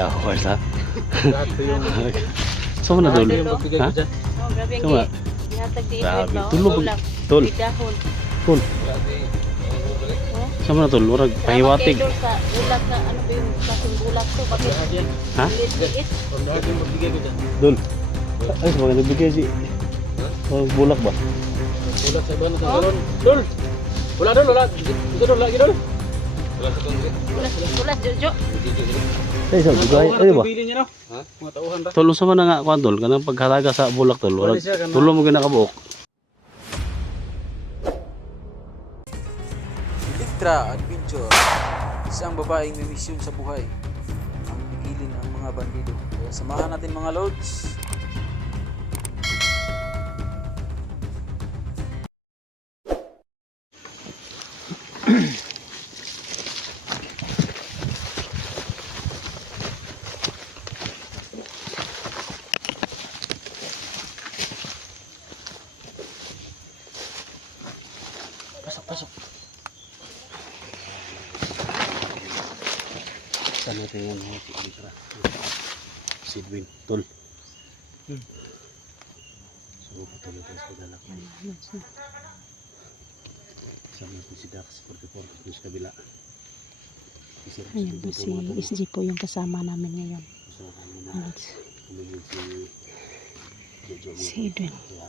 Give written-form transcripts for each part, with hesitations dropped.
Yawa sa. Lahat ko yung Saan mo na dul? yung magbigay ko Ha? dyan. Oh, grabe ang Tama. gihatag di Grabe. Edwin ba? Tulog. Bulak. Tol. May dahon. Tol. Oh. Saan mo na tol? Murag pahiwatig. Salamat kay Dol sa bulak na ano ba yung klaseng bulak to? Bakit Lahat yan. Ha? liit-liit? From lahat yung magbigay ko dyan. Dul. Ay, sa mga nagbigay si... Oh, bulak ba? Bulat sa iba na talon. Dol! Wala dol, wala. Ito dol, lagi dol. Tulas, Jojo. Ay, sa bigay. Mga Ay, tauhan ba? ang bili niya no? Mga tauhan ba? Tol, sa man nga kuan tol, kanang paghalaga sa bulak tol. Pwede Wala siya, kanang- tulo mo gina kabuok. Electra Adventure, isang babaeng may misyon sa buhay ang pigilin ang mga bandido. Kaya samahan natin mga lods. Pasok, pasok. Saan natin yung mga tikitra? Sidwin, tol. So, patuloy tayo sa galak. Saan natin si Dax 44, yung sa kabila. Ayan po si SG po yung kasama namin ngayon. So, kami na Alex. kumigil si Jojo. Si Edwin. Kaya,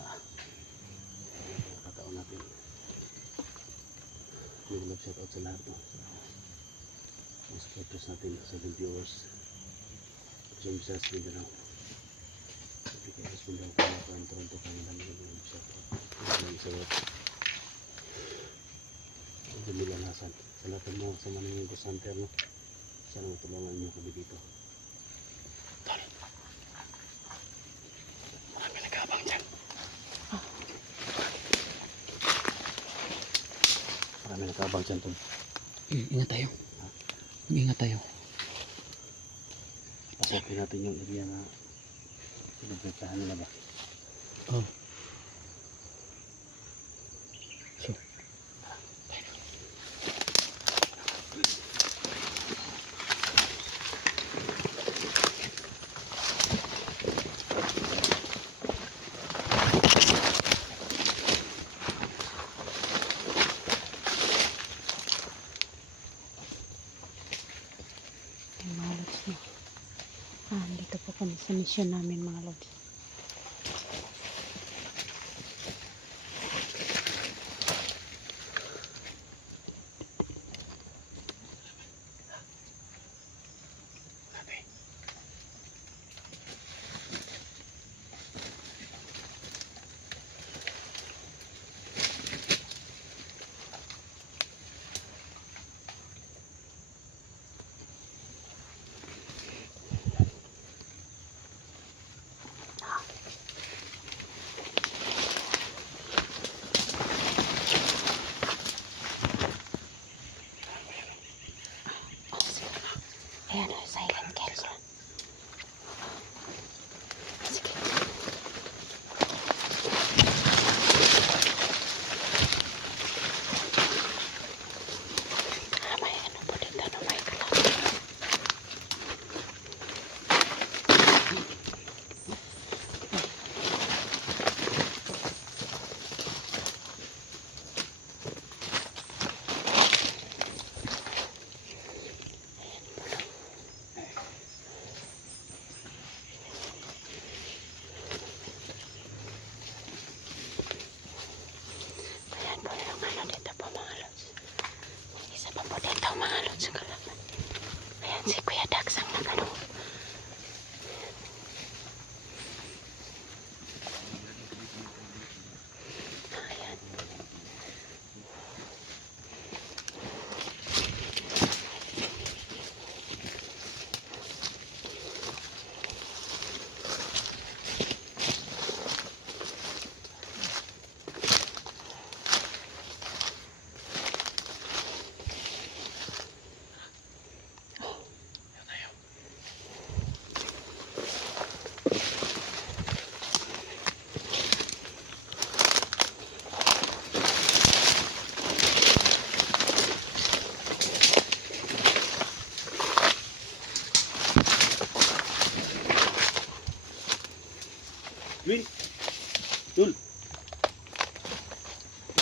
kataon natin. Yung love shout out sa lahat no. Mas purpose natin sa viewers. Sa Visayas Mindanao. Sabi kay husband daw ko na ang Toronto Canada ng love shout out. Maraming salamat. Jamila Hasan. Sa lahat ng mga kasama ng Ghost Hunter no. Sana matulungan niyo kami dito. Tol. Marami nag-aabang dyan. Marami nag-aabang dyan tol. Ingat tayo. Ingat tayo. Pasokin natin yung area na pinagpetahan nila ba? Oh. Ayan, mga lods no. Dito po kami sa mission namin mga lods.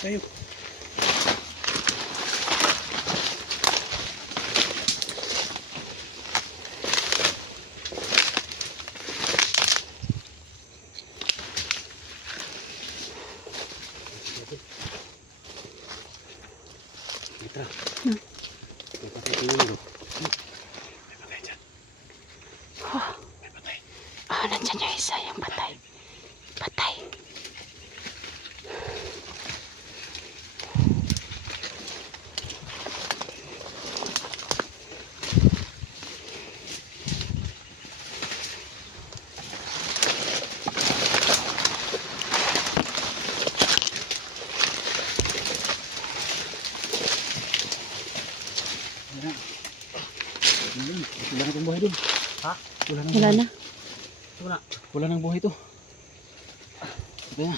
Tayo. Mitra. May patay tingin mo. May patay dyan. May patay. Ah, nandyan yung isa, yung patay. Patay. Wala na itong buhay dun. Ha? Wala na. Wala na. Wala nang buhay to. Kaya.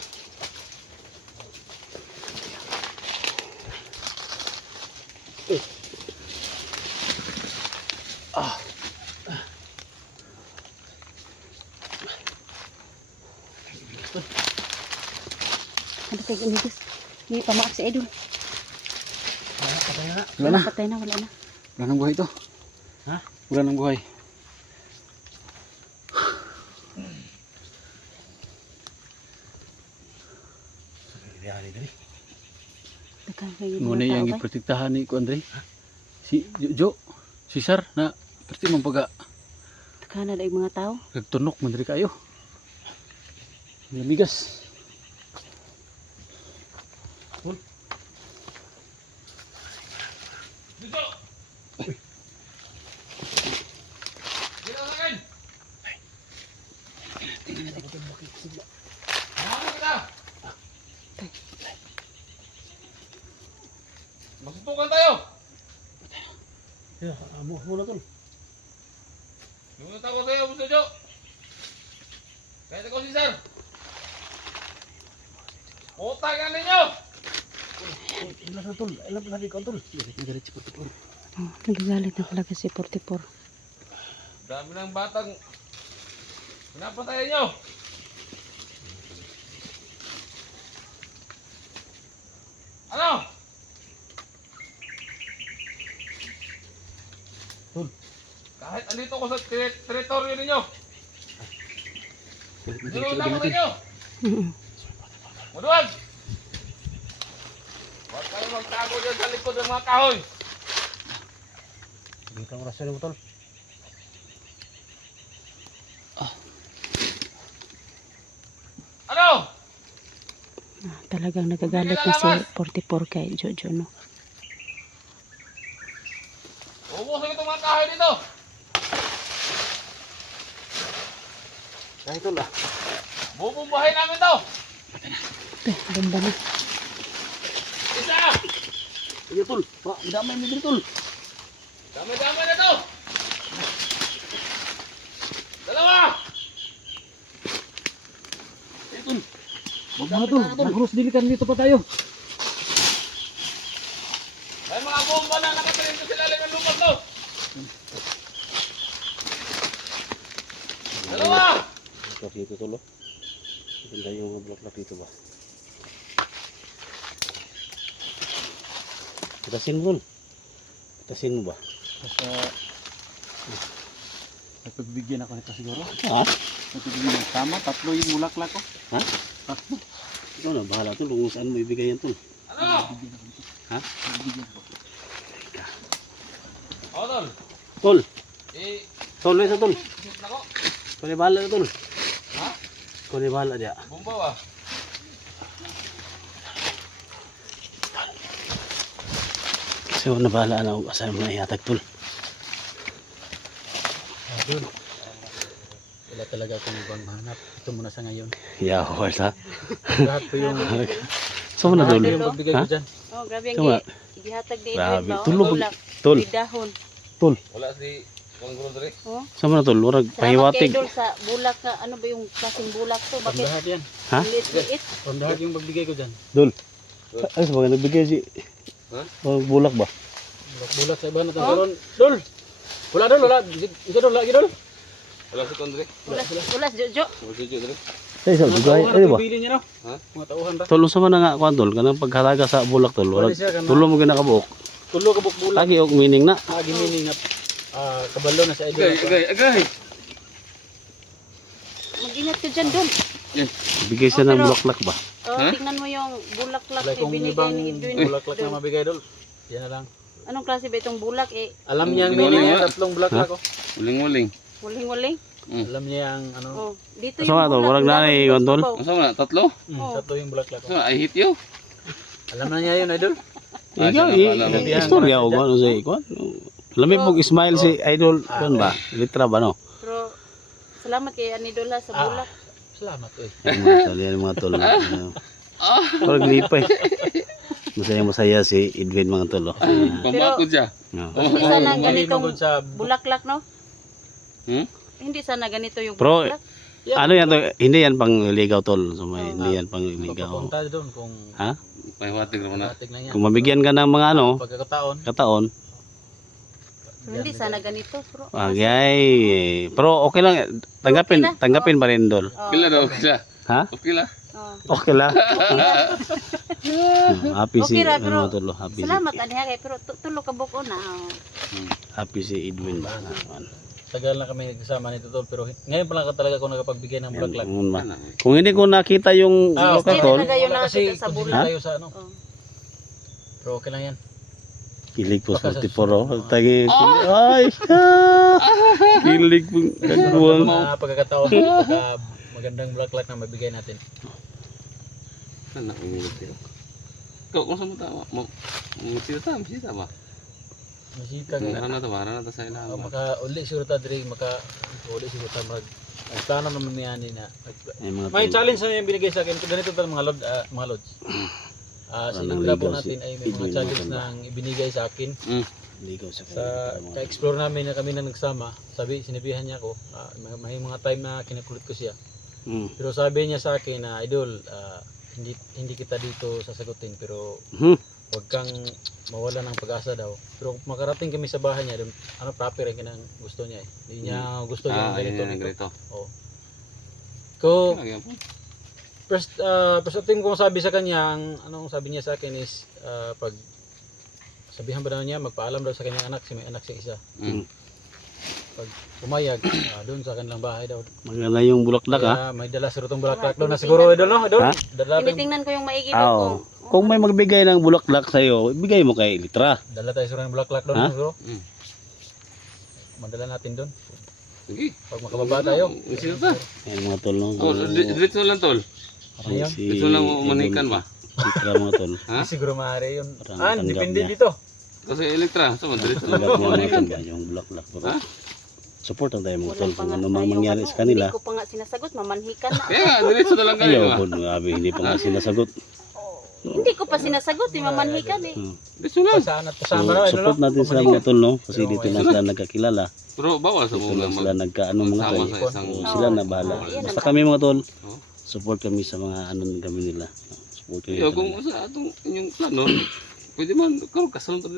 Ano tayo inigos? May pamaak si Idol. Wala na. Patay na, wala na. Wala nang buhay to. Ha? Wala nang buhay. Daghang kayo Muna mga yung tao, bay. iprotektahan ni Kuandre. Si Jojo. Si Sar na perti mong pagka Daghang na daig mga tao. nagtunok man diri kayo. Lamigas. Dito! Dito sa akin! Ano kita? Masutukan tayo! Muna tol. Yung tao ko sa'yo, Busto Jo! Kahit ako si Sir! Utangan ninyo! Ilan na tol. Ilan na rin tol. Diretso po tol. Oh, nagagalit na pala kasi 44. Dami ng batang pinapatayan nyo! Ano? Tol. Kahit andito ko sa teritoryo ninyo, Diretso nilunod ako sa natin. inyo! Maduwag! Huwag kayo magtago dyan sa likod ng mga kahoy! Dito ang rasyon mo tol. Ano? Ah, talagang nagagalit na si 44 kay Jojo, no? Ubusin itong mga kahoy dito! Kahit tol ah. Bubumbahin namin to! Bomba na. Isa! Iya tol. Pa, damay mo dito tol. Dami-dami na to! Dalawa! Iya tol. Wag na tol. Nagros dilikan dito pa tayo. May mga bomba na nakatalim sa silalim ng lupa to! Dalawa! Ito dito tol. Ganda yung block dito ba. Patasin mo tol. Patasin mo ba? Basta napagbigyan ako nito siguro. Ha? Napagbigyan ng tama. 3 yung mulaklak ko. Ha? 3. Ikaw na bahala tol kung saan mo ibigay yan tol. Ano? Ha? O, tol. Tol. Eh, Tol, isa tol. nako. Kung bahala tol. Ha? Kung bahala dia. Bomba ba? So nabahala na ako asan mo na ihatag tol. Dul. Wala talaga akong ibang hanap. Ito muna sa ngayon. Yeah, wala. Lahat po yung So na tol. yung pagbigay ko Ha? dyan. Oh, grabe ang Tama. gihatag ni Grabe. Edwin ba? Tulog. Bulak. Tol. May dahon. Tol. Wala si Kung Gulo Dre. Oh. Sama na tol, warag Salamat kay pahiwatig. Idol sa bulak na ano ba yung klaseng bulak to? Bakit Pandahat yan. Ha? liit-liit? Pandahat yung pagbigay ko dyan. Dol. Ay, sa mga nagbigay si Ha? Oh, bulak ba? Bulak sa iba na tanggalon. Dul! Wala dul, wala. Ika dul, lagi dul. Wala si Kondre. Ulas Jojo. Wala si Jojo. Ay, sa dugay, ay ba? Pili niya no. Ha? Mga tauhan ra. Tol, sa man nga kuan tol, kanang paghalaga sa bulak tol. Wala tulo mo ginakabuok. Tulo ka bukbulan. Lagi og meaning na. Agi meaning na kabalo na sa idol. Agay. Mag-ingat ka dyan, Dol. Bigay siya ng bulaklak ba? Oh, Ha? tingnan mo yung bulaklak Like na kung binigay ibang ni Edwin. bulaklak na mabigay dol. Yan na lang. Anong klase ba itong bulak eh? Alam niya ang Uling-uling meaning nga. niya, tatlong bulaklak ko. Uling-uling. Waling-waling. Alam niya ang ano. Oh, dito So, ano, walang nanay, bulak, Tol? sabaw. Asa na? Tatlo? Oh. Tatlo yung bulaklak ko. Asa na? I hate you. Alam na niya yun idol. Ikaw, istorya o ano sa kuan. Lami pog smile si idol kuan ba? Litra ba no? Pero salamat kay Anidola sa bulak. Salamat eh. Yan mga tol. Pag lipay. Masaya si Edwin mga tol. Pambakod siya. Hindi sana ganitong Lingkod sa bulaklak, no? Hmm? Hindi sana ganito yung Pro- bulaklak. Ano yan to? Hindi yan pang ligaw tol. So, hindi yan pang ligaw. papunta doon kung Ha? Pahiwatig naman na. natik na yan. Kung mabigyan ka ng mga ano, Pagkakataon. kataon, Hindi sana ganito, bro. agay. Pero okay lang, tanggapin pa rin dol. Oh. Kila daw, kila. Ha? Kila. Oh. Okay lang. Happy si Okay ra, pero ano tol, happy. salamat ani kay pero tulo ka buko na. Oh. Happy si Edwin ba? Tagal na kami kasama nito tol pero ngayon pa lang talaga ako nakapagbigay ng bulaklak. Kung hindi ko nakita yung okay. okay, tol, Talaga yun Kasi nakita sa kung bulak. tayo sa ano. Oh. Pero okay lang yan. kilig po 44 oh. Tagi, ay, kilig po kagbuwang. Mga pagkakataon pagka magandang bulaklak na mabigay natin. Ano ang ulit yun? Ikaw, kung saan mo tama? Masita ba? Masita ka. Marana na ta sa ilang. Maka-uli siguro ta diri uli siguro ta ang plano naman niya ni na. May May challenge na yung binigay sa akin. Ganito tal mga lods. Sinigla po ligaw natin si ay may Edwin mga challenge Maganda. na ibinigay sa akin. ligaw sa Sa ka-explore namin na kami na nagsama, sinabihan niya ako, may mga time na kinakulit ko siya. Pero sabi niya sa akin na idol, hindi kita dito sasagutin pero huwag kang mawala ng pag-asa daw. Pero kung makarating kami sa bahay niya, ano proper yung kinang gusto niya eh. Hindi niya gusto yung ganito. ganito. Oh. Ko first time ko sabi sa kanya, anong sabi niya sa akin is pag sabihan ba daw niya magpaalam daw sa kanyang anak, may anak siya isa. Pag pumayag, doon sa kanilang bahay daw. Maganda yung bulaklak ha. Kaya may dala sa rutong bulaklak doon na siguro idol no? Idol? Ha? Dala Tinitingnan ko yung maigi daw Oo. Kung may magbigay ng bulaklak sa iyo, ibigay mo kay Litra. Dala tayo sa bulaklak doon Ha? siguro. Madala natin doon. Sige. Pag makababa tayo. Masita. Ayan mga tol no. Oh, dito lang tol. Ayun. Dito lang umanikan ba? Litra mga tol. Ha? Siguro maaari yun. Parang tanggap Depende niya. dito. Kasi elektra, so dito lang Tanggap niya mga umanikan. tol yung bulaklak. Pero Ha? support ang tayo mga tol Wala pa kung nga ano mang tayong mangyari sa kanila. Hindi ko pa nga sinasagot, mamanhikan na. Kaya nga, diretso na lang kayo. Ayaw po, grabe, hindi pa nga sinasagot. Hindi ko pa sinasagot, mamanhikan eh. Diretso lang. Pasaan at So, pasama na idol. support natin sila mga tol no. Kasi dito lang sila nagkakilala. Pero bawal sa Dito mga lang sila nagkaano mga tol. magsama sa isang So, sila na bahala. Yan Basta kami mga tol, Oh. support kami sa mga ano kami nila. Support kami. Yo, kung sa atong inyong plano, pwede man karon kasalon to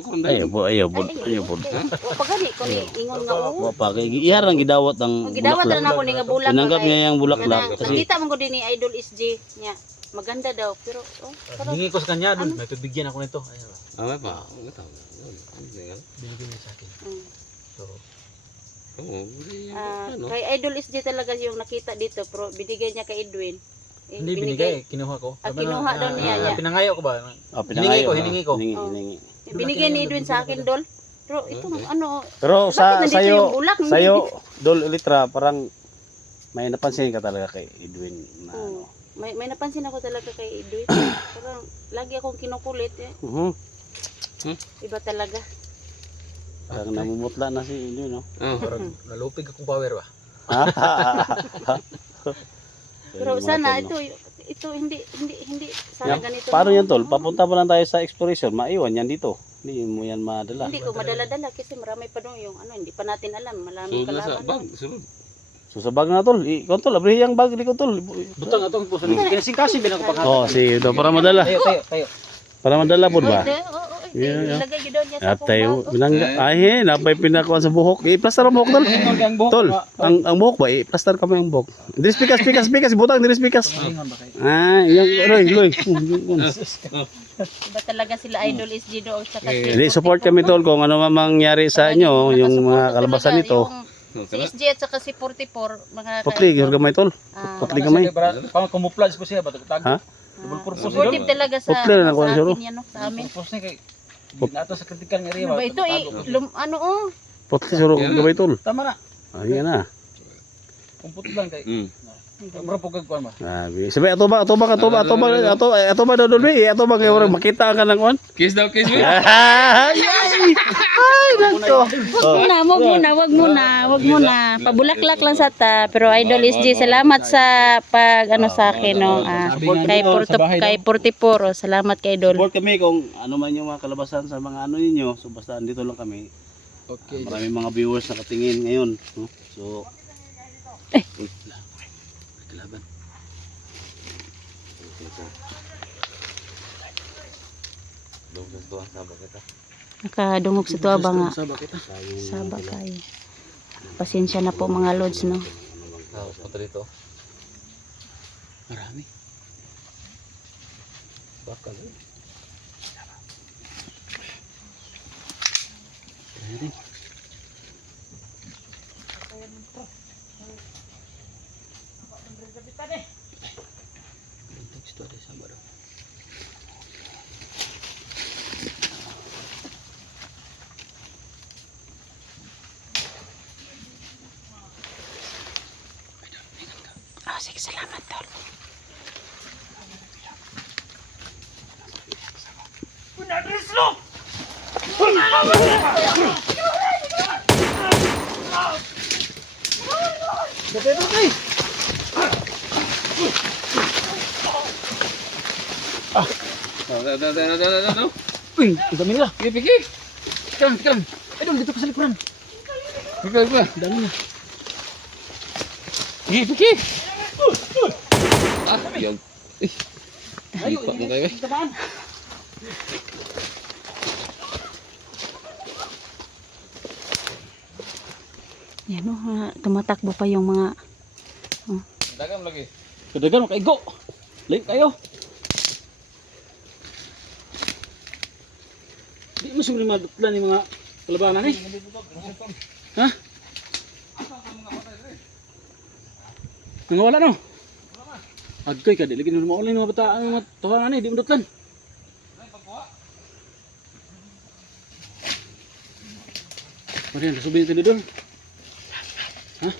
karon Ayaw dahil. po. O pagani ko ni ingon nga oo. Wapa kay iharang gidawat ang Gidawat bulaklak. na ako ni nga bulak. Tinanggap kay- niya yung bulaklak Kana- kasi Nakita mo ko din ni Idol SG niya. Maganda daw pero parang Hingi ko sa kanya doon. May pibigyan ako nito. Ayun. Ah, pa. Ito. Binigyan niya sa akin. mm. So, Kay Idol SG talaga yung nakita dito pero binigay niya kay Edwin. Eh, hindi binigay. Kinuha ko. kinuha daw niya, niya. Pinangayo ko ba? Hiningi ko. Hiningi. Binigay ni Edwin sa akin dol. Pero itong ano, Pero bakit nandito yung bulak? sayo Dol Litra parang may napansin ka talaga kay Edwin na ano. Oo. May napansin ako talaga kay Edwin. Parang lagi akong kinukulit eh. Iba talaga. Parang namumutla na si Edwin no. Parang nalupig akong power ba? Pero sana ito hindi sana Yan, ganito. paano no? yan tol? Papunta pa lang tayo sa exploration, maiwan yan dito. Hindi mo yan madala. Hindi ko madala-dala kasi marami pa doon yung ano, hindi pa natin alam, maraming So, nasa kalaban. bag, doon. sunod. So sa bag na tol, ikaw tol, abrihi ang bag, ikaw tol. Butang atong puso. Kinasingkasi bin ako pagkata. Oh, si do para madala. Tayo. Para madala po ba? Pwede, oo, Yeah, ilagay yun doon niya sa akong Atay, bag. bilangga. Ay, napay pinakuha sa buhok. I-plaster ang buhok, tol. Ang buhok. Tol, ang buhok ba? I-plaster kami ang buhok. Diris pikas, butang, diris pikas. Ah, yung, loy. Iba talaga sila idol SG doon sa kasi. Hindi, support kami, tol, kung ano man mangyari sa inyo, yung mga kalabasan nito. Si SG at saka si 44, mga Putli, yung gamay, tol. Ah, Putli gamay. Pang camouflage ko siya ba tago. Ha? Double purpose supportive talaga sa, Putli na sa nakuha siya, akin yan, no, sa amin. Purpose ni kay nato sa critical nga area Ano ba ito ano oh. Putli, suro, gamay, tol. Tama na. Ayan na. Kumput lang kay. Mura po kagkuan ba. Sabi, ato ba dodol ato ba kayo makita ka ng kuan? Kiss daw, kiss mo. Ay, nako. Wag muna. Pabulaklak lang sa ta. Pero Idol SG, salamat sa pag ano sa akin no. Kay 44, salamat kay Idol. Support kami kung ano man yung mga kalabasan sa mga ano ninyo. So basta andito lang kami. Okay. Maraming mga viewers na katingin ngayon. No? So Uy, kalaban. Dugnas to ang sabak kita. Nakadungog sa tuwa ba nga. Saba kita. Saba kayo. Pasensya na po mga lods no. Tapos pa dito. Marami. Bakal. Sige, salamat tol. No. Uy, ang dami nila. Piki. Tikran. Idol dito ka sa likuran. Piki. Dami na. Piki. Ah, yun. Lipat mo kayo. Yan o, tumatakbo pa yung mga Dagam lagi. Kadagan kay go. Layo kayo. Di mo sumuli madutlan yung mga kalabanan eh. Ha? Nangawala no? Agkay ka, dilagin mo maulay ng mga bata, mga tawanan eh, di mo dutlan. Marian, nasubihin ito doon. Ha?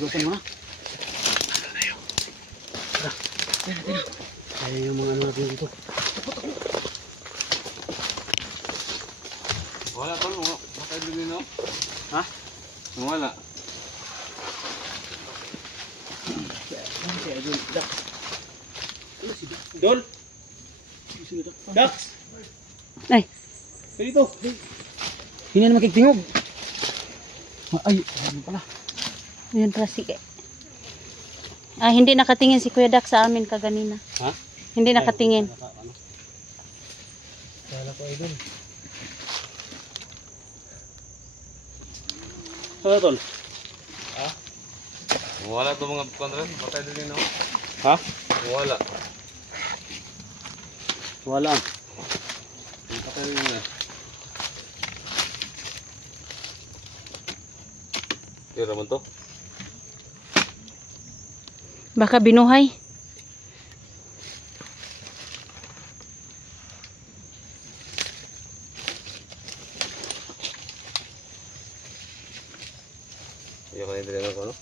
Lupan mo na. Kaya yung mga ano natin dito. Wala tol, matay din no. Ha? Wala. Dol. Dax. Ay. Dito. Hindi na makiktingog. Ay, ano pala? Yun pala sige. Hindi nakatingin si Kuya Dak sa amin kaganina. Ha? Hindi nakatingin. Kala ko idol. Ano tol? Wala to mga kontrol, matay din no. Ha? Wala. Wala. Patay din na. Tira man to. Baka binuhay. Iya kan din ako no.